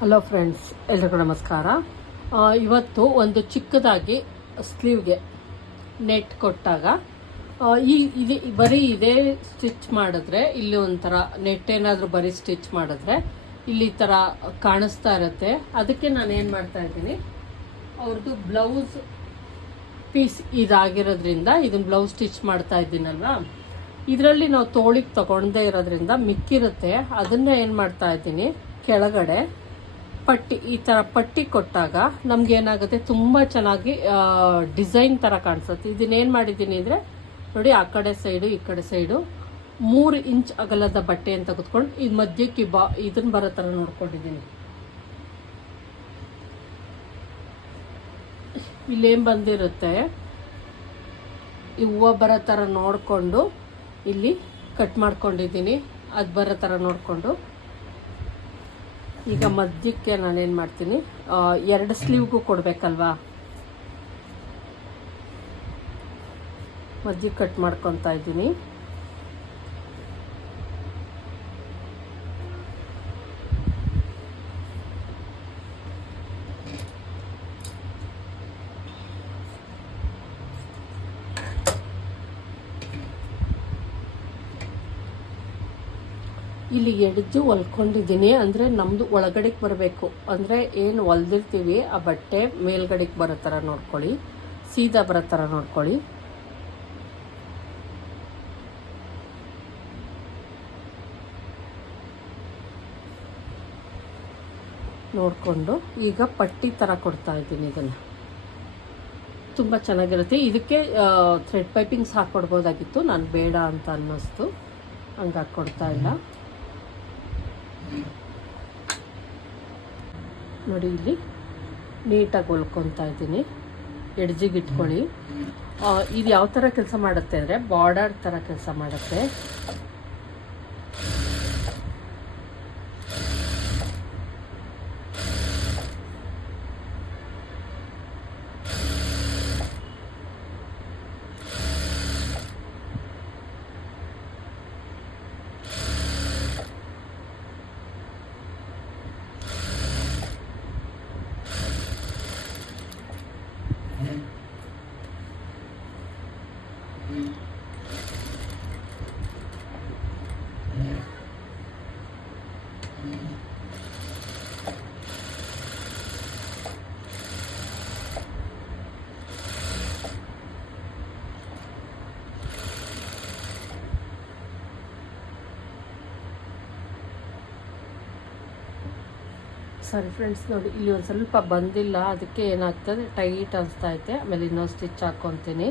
Hello friends ಎಲ್ರಿಗೂ ನಮಸ್ಕಾರ. ಇವತ್ತು ಒಂದು ಚಿಕ್ಕದಾಗಿ ಸ್ಲೀವ್ಗೆ ನೆಟ್ ಕೊಟ್ಟಾಗ ಈ ಇದೆ ಬರೀ ಇದೇ ಸ್ಟಿಚ್ ಮಾಡಿದ್ರೆ, ಇಲ್ಲಿ ಒಂಥರ ನೆಟ್ ಏನಾದರೂ ಬರೀ ಸ್ಟಿಚ್ ಮಾಡಿದ್ರೆ, ಇಲ್ಲಿ ಈ ಥರ ಕಾಣಿಸ್ತಾ ಇರುತ್ತೆ. ಅದಕ್ಕೆ ನಾನು ಏನು ಮಾಡ್ತಾ ಇದ್ದೀನಿ, ಅವ್ರದ್ದು ಬ್ಲೌಸ್ ಪೀಸ್ ಇದಾಗಿರೋದ್ರಿಂದ ಇದನ್ನ ಬ್ಲೌಸ್ ಸ್ಟಿಚ್ ಮಾಡ್ತಾ ಇದ್ದೀನಲ್ವ? ಇದರಲ್ಲಿ ನಾವು ತೋಳಿಗೆ ತಗೊಂಡೇ ಇರೋದ್ರಿಂದ ಮಿಕ್ಕಿರುತ್ತೆ. ಅದನ್ನು ಏನು ಮಾಡ್ತಾ ಇದ್ದೀನಿ, ಕೆಳಗಡೆ ಪಟ್ಟಿ, ಈ ಥರ ಪಟ್ಟಿ ಕೊಟ್ಟಾಗ ನಮ್ಗೆ ಏನಾಗುತ್ತೆ, ತುಂಬ ಚೆನ್ನಾಗಿ ಡಿಸೈನ್ ಥರ ಕಾಣಿಸುತ್ತೆ. ಇದನ್ನೇನು ಮಾಡಿದ್ದೀನಿ ಅಂದರೆ, ನೋಡಿ ಆ ಕಡೆ ಸೈಡು ಈ ಕಡೆ ಸೈಡು ಮೂರು ಇಂಚ್ ಅಗಲದ ಬಟ್ಟೆ ಅಂತ ಕುತ್ಕೊಂಡು, ಈ ಮಧ್ಯಕ್ಕೆ ಬಾ ಇದನ್ನ ಬರೋ ಥರ ನೋಡ್ಕೊಂಡಿದ್ದೀನಿ. ಇಲ್ಲೇನು ಬಂದಿರುತ್ತೆ, ಈ ಹೂವು ಬರೋ ಥರ ನೋಡಿಕೊಂಡು, ಇಲ್ಲಿ ಕಟ್ ಮಾಡ್ಕೊಂಡಿದ್ದೀನಿ. ಅದು ಬರೋ ಥರ ನೋಡಿಕೊಂಡು ಈಗ ಮಧ್ಯಕ್ಕೆ ನಾನೇನು ಮಾಡ್ತೀನಿ? ಎರಡು ಸ್ಲೀವ್ಗೂ ಕೊಡಬೇಕಲ್ವಾ? ಮಧ್ಯಕ್ಕೆ ಕಟ್ ಮಾಡ್ಕೊತಾ ಇದ್ದೀನಿ. ಇಲ್ಲಿ ಎಡ್ಜು ಹೊಲ್ಕೊಂಡಿದ್ದೀನಿ. ಅಂದರೆ ನಮ್ಮದು ಒಳಗಡೆಗೆ ಬರಬೇಕು. ಅಂದರೆ ಏನು ಹೊಲ್ದಿರ್ತೀವಿ, ಆ ಬಟ್ಟೆ ಮೇಲ್ಗಡೆಗೆ ಬರೋ ಥರ ನೋಡ್ಕೊಳ್ಳಿ. ಸೀದಾ ಬರೋ ಥರ ನೋಡ್ಕೊಳ್ಳಿ. ನೋಡಿಕೊಂಡು ಈಗ ಪಟ್ಟಿ ಥರ ಕೊಡ್ತಾ ಇದ್ದೀನಿ ಇದನ್ನು. ತುಂಬ ಚೆನ್ನಾಗಿರುತ್ತೆ. ಇದಕ್ಕೆ ಥ್ರೆಡ್ ಪೈಪಿಂಗ್ಸ್ ಹಾಕ್ಕೊಡ್ಬೋದಾಗಿತ್ತು ನಾನು ಬೇಡ ಅಂತ ಅನ್ನಿಸ್ತು. ಹಂಗೆ ಹಾಕ್ಕೊಡ್ತಾ ಇಲ್ಲ. ನೋಡಿ ಇಲ್ಲಿ ನೀಟಾಗಿ ಹೊಲ್ಕೊತಾ ಇದ್ದೀನಿ. ಎಡ್ಜಿಗೆ ಇಟ್ಕೊಳ್ಳಿ. ಇದು ಯಾವ ಥರ ಕೆಲಸ ಮಾಡುತ್ತೆ ಅಂದರೆ ಬಾರ್ಡರ್ ಥರ ಕೆಲಸ ಮಾಡುತ್ತೆ. ಸರಿ ಫ್ರೆಂಡ್ಸ್ ನೋಡಿ, ಇಲ್ಲಿ ಒಂದು ಸ್ವಲ್ಪ ಬಂದಿಲ್ಲ, ಅದಕ್ಕೆ ಏನಾಗ್ತದೆ ಟೈಟ್ ಅನಿಸ್ತಾ ಐತೆ, ಆಮೇಲೆ ಇನ್ನೊಂದು ಸ್ಟಿಚ್ ಹಾಕ್ಕೊತೀನಿ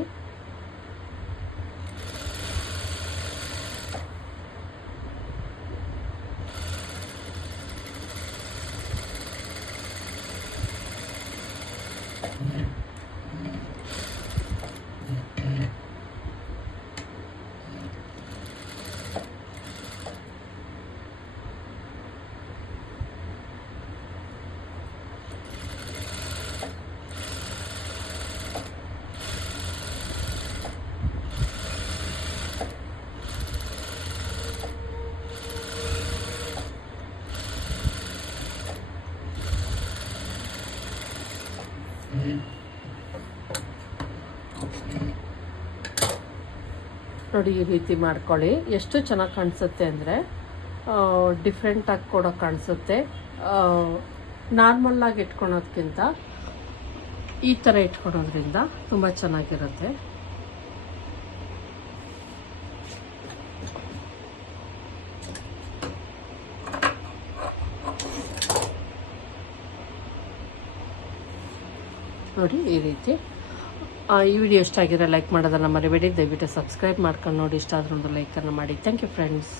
ನೋಡಿ, ಈ ರೀತಿ ಮಾಡ್ಕೊಳ್ಳಿ. ಎಷ್ಟು ಚೆನ್ನಾಗಿ ಕಾಣಿಸುತ್ತೆ ಅಂದರೆ ಡಿಫ್ರೆಂಟಾಗಿ ಕೂಡ ಕಾಣಿಸುತ್ತೆ. ನಾರ್ಮಲ್ಲಾಗಿ ಇಟ್ಕೊಳೋದ್ಕಿಂತ ಈ ಥರ ಇಟ್ಕೊಳೋದ್ರಿಂದ ತುಂಬ ಚೆನ್ನಾಗಿರುತ್ತೆ. ನೋಡಿ ಈ ರೀತಿ. ಈ ವಿಡಿಯೋ ಇಷ್ಟ ಆಗಿದ್ರೆ ಲೈಕ್ ಮಾಡೋದನ್ನು ಮರಿಬೇಡಿ. ದಯವಿಟ್ಟು ಸಬ್ಸ್ಕ್ರೈಬ್ ಮಾಡ್ಕೊಂಡು ನೋಡಿ. ಇಷ್ಟ ಆದ್ರೂ ಒಂದು ಲೈಕನ್ನು ಮಾಡಿ. Thank you friends